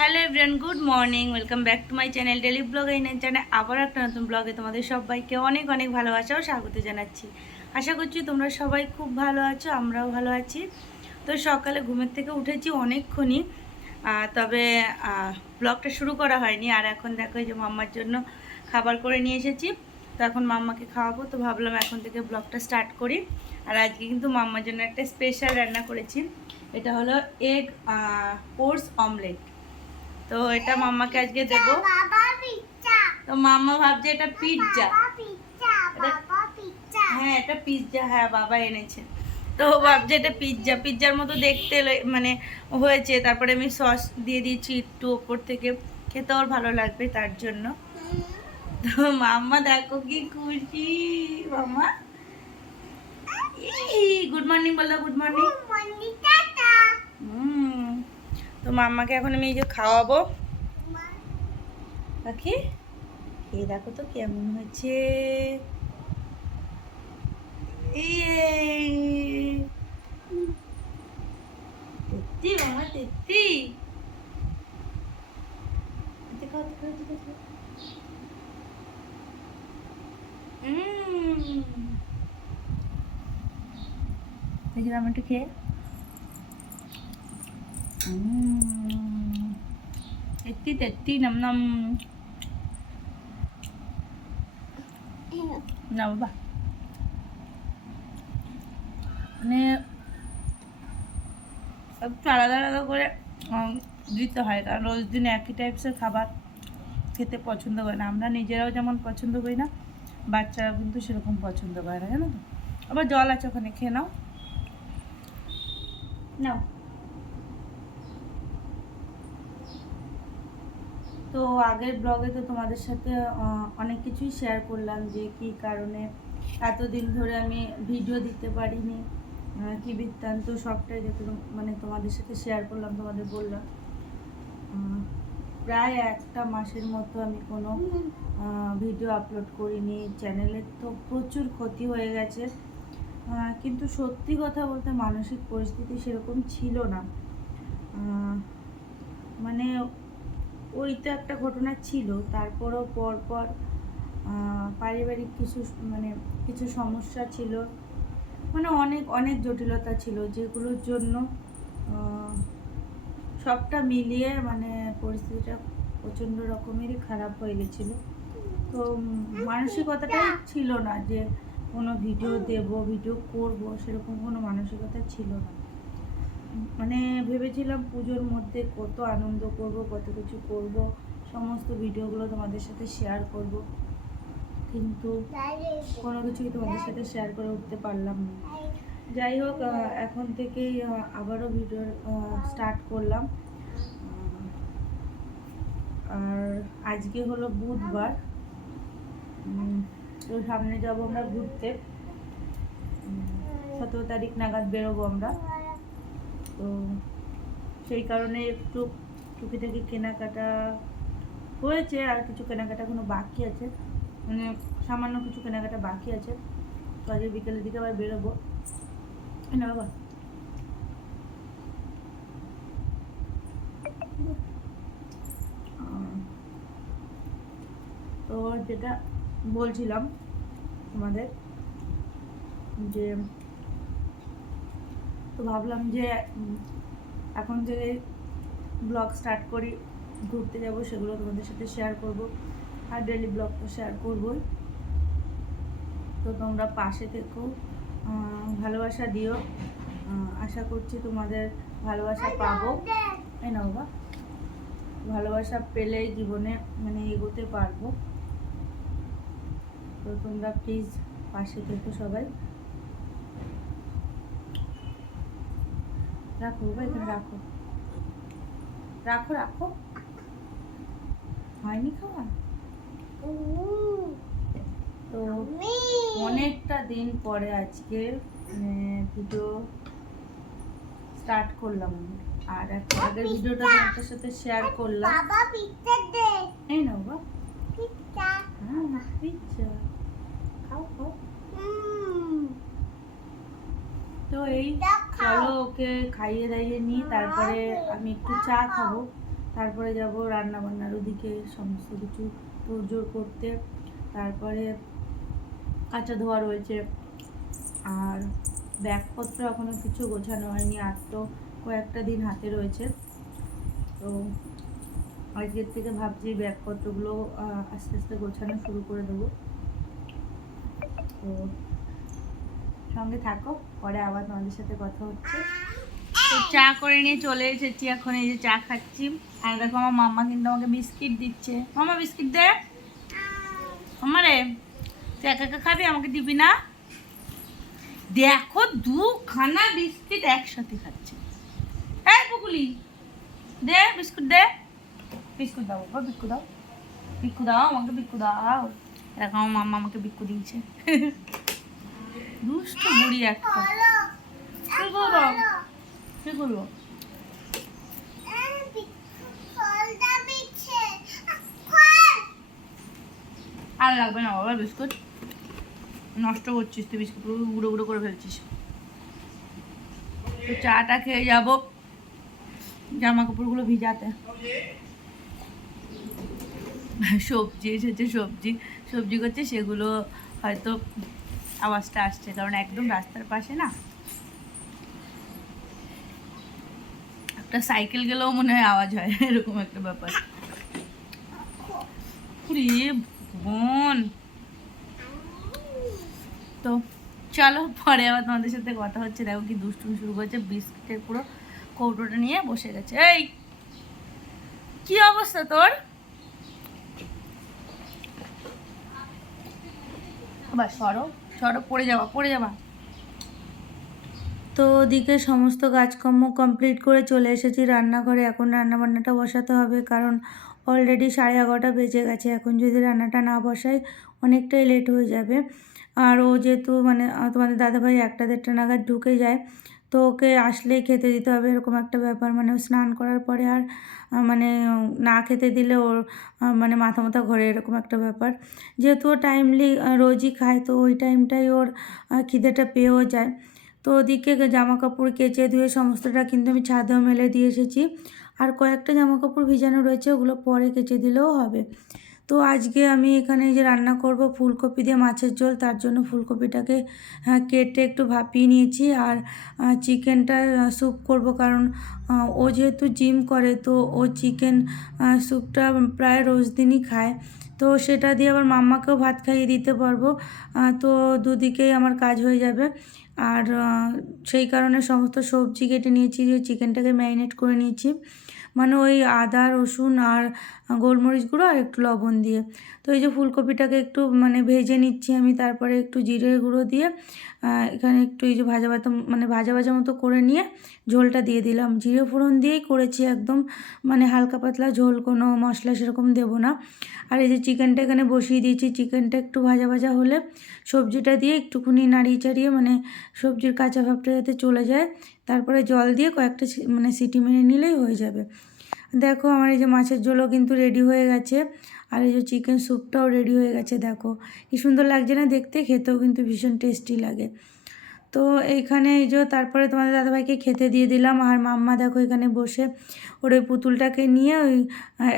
Hello everyone, good morning, welcome back to my channel daily blog. এই চ্যানেলে আবার একটা নতুন ব্লগে তোমাদের সবাইকে অনেক অনেক ভালোবাসা ও স্বাগত জানাচ্ছি। আশা করছি তোমরা সবাই খুব ভালো আছো, আমরাও ভালো আছি। তো সকালে ঘুমের থেকে উঠেছি অনেকক্ষণই, তবে ব্লগটা শুরু করা হয়নি। আর এখন দেখো যে মাম্মার জন্য খাবার করে নিয়ে এসেছি, তো এখন মাম্মাকে খাওয়াবো। তো ভাবলাম এখন থেকে ব্লগটা স্টার্ট করি। আর আজকে কিন্তু মাম্মার জন্য একটা স্পেশাল রান্না করেছি। এটা হলো এগ ওটস অমলেট। তো এটা মাম্মাকে আজকে দেবো। তো মাম্মা ভাবছে এটা পিৎজা। হ্যাঁ, এটা পিৎজা, হ্যাঁ বাবা এনেছে। তো ভাবছে এটা পিৎজা, পিৎজার মতো দেখতে মানে হয়েছে। তারপরে আমি সস দিয়ে দিয়েছি একটু ওপর থেকে, খেতে ওর ভালো লাগবে তার জন্য। তো মাম্মা দেখো কি খুশি। মাম্মা গুড মর্নিং বলো, গুড মর্নিং। তো মাম্মাকে এখন আমি এই যে খাওয়াবো। পাখি এই দেখো তো কেমন হয়েছে। তেত্তি মামা, তেত্তি। দেখলাম একটু খেয়ে। তেত্তি তেত্তি নাম নাম না বাবা, মানে একটু আলাদা আলাদা করে দিতে হয়, কারণ রোজ দিন একই টাইপসের খাবার খেতে পছন্দ করে না। আমরা নিজেরাও যেমন পছন্দ করি না, বাচ্চারা কিন্তু সেরকম পছন্দ করে না, জানো তো। আবার জল আছে ওখানে, খেয়ে নাও নাও। তো আগের ব্লগে তো তোমাদের সাথে অনেক কিছুই শেয়ার করলাম, যে কী কারণে এতদিন ধরে আমি ভিডিও দিতে পারিনি, কী বৃত্তান্ত সবটাই যত মানে তোমাদের সাথে শেয়ার করলাম, তোমাদের বললাম। প্রায় একটা মাসের মতো আমি কোনো ভিডিও আপলোড করিনি। চ্যানেলের তো প্রচুর ক্ষতি হয়ে গেছে, কিন্তু সত্যি কথা বলতে মানসিক পরিস্থিতি সেরকম ছিল না। মানে ওই তো একটা ঘটনা ছিল, তারপরও পরপর পারিবারিক কিছু সমস্যা ছিল, মানে অনেক অনেক জটিলতা ছিল, যেগুলোর জন্য সবটা মিলিয়ে মানে পরিস্থিতিটা প্রচণ্ড রকমেরই খারাপ হয়ে গেছিলো। তো মানসিকতাটাই ছিল না যে কোনো ভিডিও দেব, ভিডিও করব, সেরকম কোনো মানসিকতা ছিল না। মানে ভেবেছিলাম পুজোর মধ্যে কত আনন্দ করব, কত কিছু করব, সমস্ত ভিডিওগুলো তোমাদের সাথে শেয়ার করব, কিন্তু কোনো কিছুই তোমাদের সাথে শেয়ার করে উঠতে পারলাম না। যাই হোক, এখন থেকেই আবারও ভিডিও স্টার্ট করলাম। আর আজকে হলো বুধবার, তো সামনে যাবো আমরা ঘুরতে। 17 তারিখ নাগাদ বেরোবো আমরা। তো সেই কারণে একটু টুকিটাকি কেনাকাটা হয়েছে, আর কিছু কেনাকাটা কোনো বাকি আছে, মানে সামান্য কিছু কেনাকাটা বাকি আছে। তো আজকে বিকেলের দিকে আবার বেরোবো না বাবা। তো যেটা বলছিলাম তোমাদের, যে তো ভাবলাম যে এখন যে ব্লগ স্টার্ট করি, ঘুরতে যাব, সেগুলো তোমাদের সাথে শেয়ার করব, আর ডেলি ব্লগ তো শেয়ার করবই। তো তোমরা পাশে থেকো, ভালোবাসা দিও। আশা করছি তোমাদের ভালোবাসা পাবো। এই না বাবা, ভালোবাসা পেলেই জীবনে মানে এগোতে পারবো। তো তোমরা প্লিজ পাশে থেকো সবাই। রাখো বাবা, এখানে রাখো, রাখো রাখো। হয়নি খাওয়া? তো অনেকটা দিন পরে আজকে ভিডিও স্টার্ট করলাম, আর একটা আগের ভিডিওটা তোমাদের সাথে শেয়ার করলাম। এই নাও বাবা, হ্যাঁ পিৎজা খাও খাও। তো এই চলো ওকে খাইয়ে দাইয়ে নিই, তারপরে আমি একটু চা খাবো, তারপরে যাব রান্না বান্নার ওদিকে সমস্ত কিছু তোড়জোড় করতে। তারপরে কাঁচা ধোয়া রয়েছে, আর ব্যাগপত্র এখনও কিছু গোছানো হয়নি, আর তো কয়েকটা দিন হাতে রয়েছে। তো আজকের থেকে ভাবছি ব্যাগপত্রগুলো আস্তে আস্তে গোছানো শুরু করে দেবো। তো সঙ্গে থাকো, পরে আবার তোমাদের সাথে কথা হচ্ছে। তো চা করে নিয়ে চলে এসেছি, এখন এই যে চা খাচ্ছি। আর দেখো আমার মাম্মা কিন্তু আমাকে বিস্কিট দিচ্ছে। মামা বিস্কিট দে। মাম্মা রে, তুই একা একা খাবি, আমাকে দিবি না? দেখো দুখানা বিস্কিট একসাথে খাচ্ছে। হ্যাঁ পুকুলি, দে বিস্কুট দে। বিস্কুট দাও বাবা, বিস্কু দাও, বিক্কু দাও আমাকে, বিক্কু দাও। দেখো আমার মাম্মা আমাকে বিক্কু দিয়েছে। দুষ্ট বুড়ি একটা। কি করবো, কি করবো? আর লাগবে না বাবা বিস্কুট, নষ্ট করছিস তুই, বিস্কুট গুঁড়ো গুঁড়ো করে ফেলছিস। তো চাটা খেয়ে যাবো জামা কাপড়গুলো ভিজাতে। সবজি এসেছে, সবজি করছে, সেগুলো হয়তো আওয়াজটা আসছে, কারণ একদম রাস্তার পাশে না, একটা সাইকেল গেলেও মনে হয় আওয়াজ হয়, এরকম একটা ব্যাপার। বোন, তো চলো পরে আবার তোমাদের সাথে কথা হচ্ছে। দেখো কি দুষ্টুমি শুরু করেছে, বিস্কিটের পুরো কৌটোটা নিয়ে বসে গেছে। এই কি অবস্থা তোর? আবার সরো সরো, পড়ে যাবা। তো ওদিকে সমস্ত কাজকর্ম কমপ্লিট করে চলে এসেছি রান্নাঘরে। এখন রান্নাবান্নাটা বসাতে হবে, কারণ অলরেডি 11:30 বেজে গেছে। এখন যদি রান্নাটা না বসাই অনেকটাই লেট হয়ে যাবে। আর ও যেহেতু মানে তোমাদের দাদাভাই 1-1:30 নাগাদ ঢুকে যায়, তো ওকে আসলেই খেতে দিতে হবে, এরকম একটা ব্যাপার। মানে ও স্নান করার পরে আর মানে না খেতে দিলে ওর মানে মাথা ঘোরে, এরকম একটা ব্যাপার। যেহেতু ও টাইমলি রোজই খায়, তো ওই টাইমটাই ওর খিদেটা পেয়েও যায়। তো ওদিকে জামা কাপড় কেচে ধুয়ে সমস্তটা কিন্তু আমি ছাদেও মেলে দিয়ে এসেছি। আর কয়েকটা জামা কাপড় ভিজানো রয়েছে, ওগুলো পরে কেচে দিলেও হবে। তো আজকে আমি এখানে যে রান্না করব ফুলকপি দিয়ে মাছের ঝোল, তার জন্য ফুলকপিটাকে কেটে একটু ভাপিয়ে নিয়েছি। আর চিকেনটা স্যুপ করব, কারণ ও যেহেতু জিম করে, তো ও চিকেন স্যুপটা প্রায় রোজ দিনই খায়। তো সেটা দিয়ে আবার মাম্মাকেও ভাত খাইয়ে দিতে পারবো, তো দুদিকেই আমার কাজ হয়ে যাবে। আর সেই কারণে সমস্ত সবজি কেটে নিয়েছি, চিকেনটাকে ম্যারিনেট করে নিয়েছি, মানে ওই আদা রসুন আর গোলমরিচ গুঁড়ো আর একটু লবণ দিয়ে। তো এই যে ফুলকপিটাকে একটু মানে ভেজে নিচ্ছি আমি, তারপরে একটু জিরে গুঁড়ো দিয়ে এখানে একটু এই যে ভাজা ভাজা মতো করে নিয়ে ঝোলটা দিয়ে দিলাম। জিরে ফোড়ন দিয়েই করেছি একদম, মানে হালকা পাতলা ঝোল, কোনো মশলা সেরকম দেবো না। আর এই যে চিকেনটা এখানে বসিয়ে দিয়েছি, চিকেনটা একটু ভাজা ভাজা হলে সবজিটা দিয়ে একটুখানি নাড়িয়ে চাড়িয়ে, মানে সবজির কাঁচা ভাবটা যাতে চলে যায়, তারপরে জল দিয়ে কয়েকটা মানে সিটি মেরে নিলেই হয়ে যাবে। দেখো আমার এই যে মাছের ঝোলও কিন্তু রেডি হয়ে গেছে, আর এই যে চিকেন স্যুপটাও রেডি হয়ে গেছে। দেখো কি সুন্দর লাগছে না দেখতে, খেতেও কিন্তু ভীষণ টেস্টি লাগে। তো এইখানে এই যে তারপরে তোমাদের দাদাভাইকে খেতে দিয়ে দিলাম। আর মাম্মা দেখো এখানে বসে ওর ওই পুতুলটাকে নিয়ে, ওই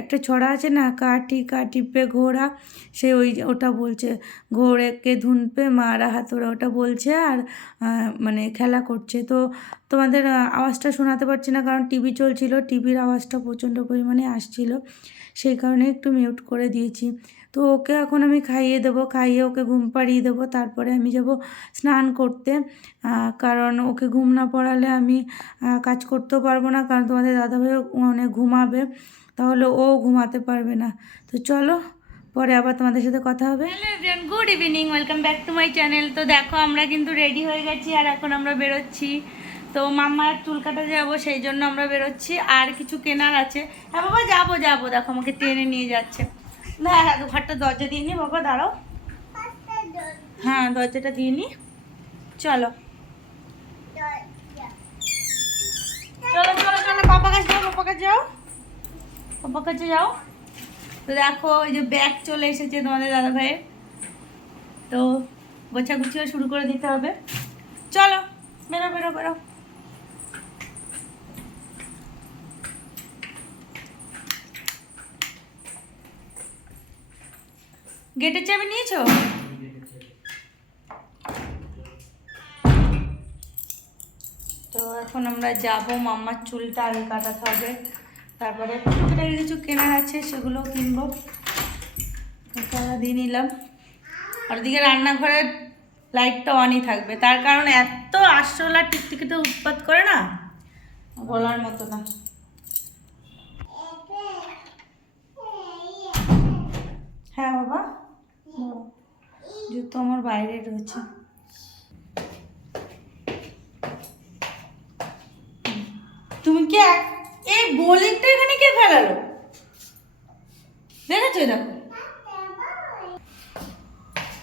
একটা ছড়া আছে না, কাটি পে ঘোড়া, সে ওটা বলছে, ঘোড়েকে ধুন পে মারা হাতোড়া, ওটা বলছে আর মানে খেলা করছে। তো তোমাদের আওয়াজটা শোনাতে পারছি না, কারণ টিভি চলছিল, টিভির আওয়াজটা প্রচণ্ড পরিমাণে আসছিল, সেই কারণে একটু মিউট করে দিয়েছি। তো ওকে এখন আমি খাইয়ে দেবো, খাইয়ে ওকে ঘুম পাড়িয়ে দেবো, তারপরে আমি যাব স্নান করতে, কারণ ওকে ঘুম না পড়ালে আমি কাজ করতেও পারবো না, কারণ তোমাদের দাদাভাইও মানে ঘুমাবে, তাহলে ও ঘুমাতে পারবে না। তো চলো পরে আবার তোমাদের সাথে কথা হবে। Hello everyone, good evening, welcome back to my channel. তো দেখো আমরা কিন্তু রেডি হয়ে গেছি, আর এখন আমরা বেরোচ্ছি। তো মাম্মার চুল কাটা যাবো, সেই জন্য আমরা বেরোচ্ছি। আর কিছু কেনার আছে। হ্যাঁ বাবা যাবো, দেখো আমাকে টেনে নিয়ে যাচ্ছে। না ঘরটা দরজা দিয়ে নি বাবা, দাঁড়াও, হ্যাঁ দরজাটা দিয়ে নি, চলো পাপা কাছে যাও। তো দেখো এই যে ব্যাগ চলে এসেছে তোমাদের দাদা ভাইয়ের, তো গোছাগুছিও শুরু করে দিতে হবে। চলো বেরো। গেটের চাবি নিয়েছো? তো এখন আমরা যাব, মাম্মার চুলটা আগে কাটাতে হবে, তারপরে টুকটাক কিছু কেনার আছে সেগুলোও কিনবো। দিয়ে নিলাম। আর ওদিকে রান্নাঘরের লাইটটা অনই থাকবে, তার কারণ এত আরশোলা টিকটিকিতে উৎপাত করে না, বলার মতো না। হ্যাঁ বাবা, জুতো আমার বাইরে রয়েছে। তুমি কি এই বোলিংটা এখানে কে ফেলালো দেখেছো? দেখো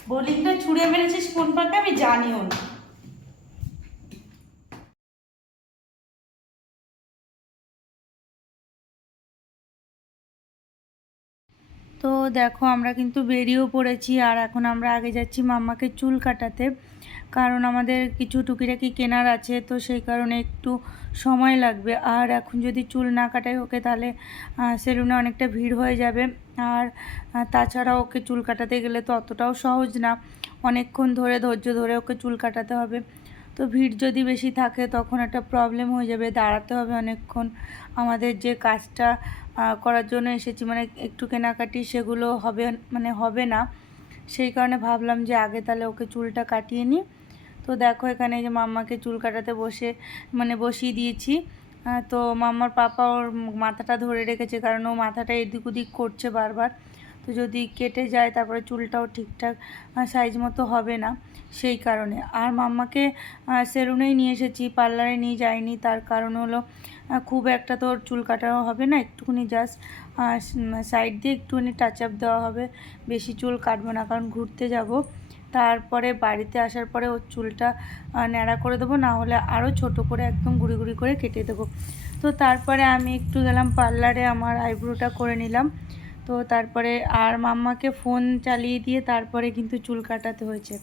বোলিংটা ছুঁড়ে মেরেছিস কোন পাকে আমি জানিও না। তো দেখো আমরা কিন্তু বেরিয়েও পড়েছি, আর এখন আমরা আগে যাচ্ছি মাম্মাকে চুল কাটাতে, কারণ আমাদের কিছু টুকিটাকি কেনার আছে, তো সেই কারণে একটু সময় লাগবে। আর এখন যদি চুল না কাটাই ওকে তাহলে সেলুনে অনেকটা ভিড় হয়ে যাবে। আর তাছাড়া ওকে চুল কাটাতে গেলে তো অতটাও সহজ না, অনেকক্ষণ ধরে ধৈর্য ধরে ওকে চুল কাটাতে হবে। তো ভিড় যদি বেশি থাকে তখন একটা প্রবলেম হয়ে যাবে, দাঁড়াতে হবে অনেকক্ষণ। আমাদের যে কাজটা করার জন্য এসেছি, মানে একটু কেনাকাটি, সেগুলো হবে না। সেই কারণে ভাবলাম যে আগে তাহলে ওকে চুলটা কাটিয়ে নিই। তো দেখো এখানে যে মাম্মাকে চুল কাটাতে বসিয়ে দিয়েছি। তো মাম্মার পাপা ওর মাথাটা ধরে রেখেছে, কারণ ও মাথাটা এদিক ওদিক করছে বারবার। তো যদি কেটে যায় তারপরে চুলটাও ঠিকঠাক সাইজ মতো হবে না, সেই কারণে। আর মাম্মাকে সেলুনেই নিয়ে এসেছি, পার্লারে নিয়ে যাইনি, তার কারণ হলো খুব একটা তো ওর চুল কাটানো হবে না, একটুখানি জাস্ট সাইড দিয়ে একটুখানি টাচ আপ দেওয়া হবে, বেশি চুল কাটবো না, কারণ ঘুরতে যাব। তারপরে বাড়িতে আসার পরে ওর চুলটা ন্যাড়া করে দেবো, না হলে আরও ছোট করে একদম গুঁড়ি গুঁড়ি করে কেটে দেবো। তো তারপরে আমি একটু গেলাম পার্লারে, আমার আইব্রোটা করে নিলাম। তো তারপরে আর মাম্মাকে ফোন চালিয়ে দিয়ে তারপরে কিন্তু চুল কাটাতে হয়েছে,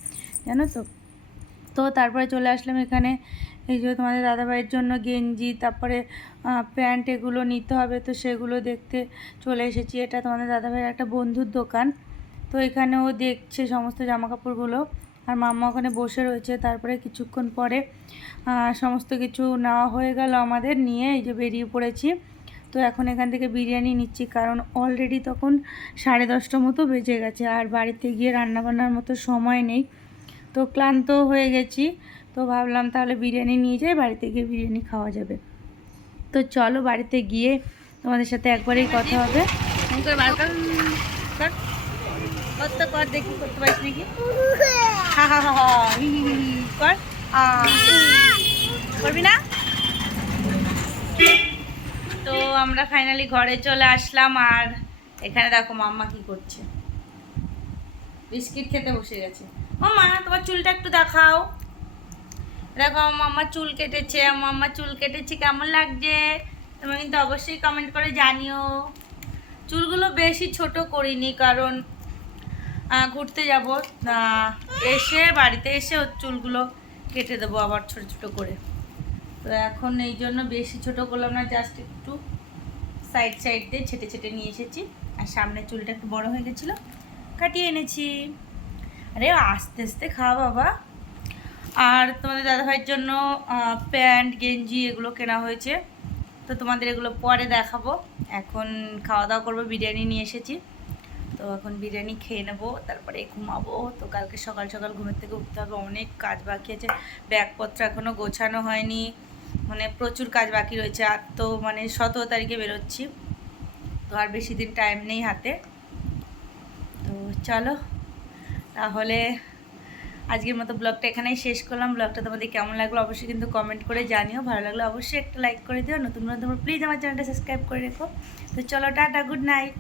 জানো তো। তো তারপরে চলে আসলাম এখানে, এই যে তোমাদের দাদাভাইয়ের জন্য গেঞ্জি, তারপরে প্যান্ট, এগুলো নিতে হবে, তো সেগুলো দেখতে চলে এসেছি। এটা তোমাদের দাদাভাইয়ের একটা বন্ধুর দোকান, তো এখানেও দেখছে সমস্ত জামাকাপড়গুলো, আর মাম্মা ওখানে বসে রয়েছে। তারপরে কিছুক্ষণ পরে সমস্ত কিছু নেওয়া হয়ে গেল আমাদের, নিয়ে এই যে বেরিয়ে পড়েছি। তো এখন এখান থেকে বিরিয়ানি নিচ্ছি, কারণ অলরেডি তখন 10:30 মতো বেজে গেছে, আর বাড়িতে গিয়ে রান্নাবান্নার মতো সময় নেই। তো ক্লান্ত হয়ে গেছি, তো ভাবলাম তাহলে বিরিয়ানি নিয়ে যাই, বাড়িতে গিয়ে বিরিয়ানি খাওয়া যাবে। তো চলো বাড়িতে গিয়ে তোমাদের সাথে একবারেই কথা হবে। কর দেখি, করতে পারিস নাকি? হা হা হা কর, করবি না? তো আমরা ফাইনালি ঘরে চলে আসলাম, আর এখানে দেখো মাম্মা কি করছে, বিস্কিট খেতে বসে গেছে। মাম্মা তোমার চুলটা একটু দেখাও। দেখো আমার মাম্মা চুল কেটেছে, আমার মাম্মা চুল কেটেছে, কেমন লাগছে তোমরা কিন্তু অবশ্যই কমেন্ট করে জানিও। চুলগুলো বেশি ছোট করিনি, কারণ ঘুরতে যাব, বাড়িতে এসে ওর চুলগুলো কেটে দেবো আবার ছোট ছোট করে। তো এখন এই জন্য বেশি ছোট করলাম না, জাস্ট একটু সাইড দিয়ে ছেটে ছেটে নিয়ে এসেছি। আর সামনে চুলটা একটু বড় হয়ে গেছিলো, কাটিয়ে এনেছি। আরে আস্তে আস্তে খাওয়া বাবা। আর তোমাদের দাদাভাইয়ের জন্য প্যান্ট, গেঞ্জি এগুলো কেনা হয়েছে, তো তোমাদের এগুলো পরে দেখাবো। এখন খাওয়া দাওয়া করবো, বিরিয়ানি নিয়ে এসেছি, তো এখন বিরিয়ানি খেয়ে নেবো, তারপরে ঘুমাবো। তো কালকে সকাল সকাল ঘুমের থেকে উঠতে হবে, অনেক কাজ বাকি আছে, ব্যাগপত্র এখনও গোছানো হয়নি, মানে প্রচুর কাজ বাকি রয়েছে। আর তো 17 তারিখে বেরোচ্ছি, তো আর বেশি দিন টাইম নেই হাতে। তো চলো তাহলে আজকের মতো ব্লগটা এখানেই শেষ করলাম। ব্লগটা তোমাদের কেমন লাগলো অবশ্যই কিন্তু কমেন্ট করে জানিও, ভালো লাগলে অবশ্যই একটা লাইক করে দিও, নতুন প্লিজ আমার চ্যানেলটা সাবস্ক্রাইব করে রেখো। তো চলো টাটা, গুড নাইট।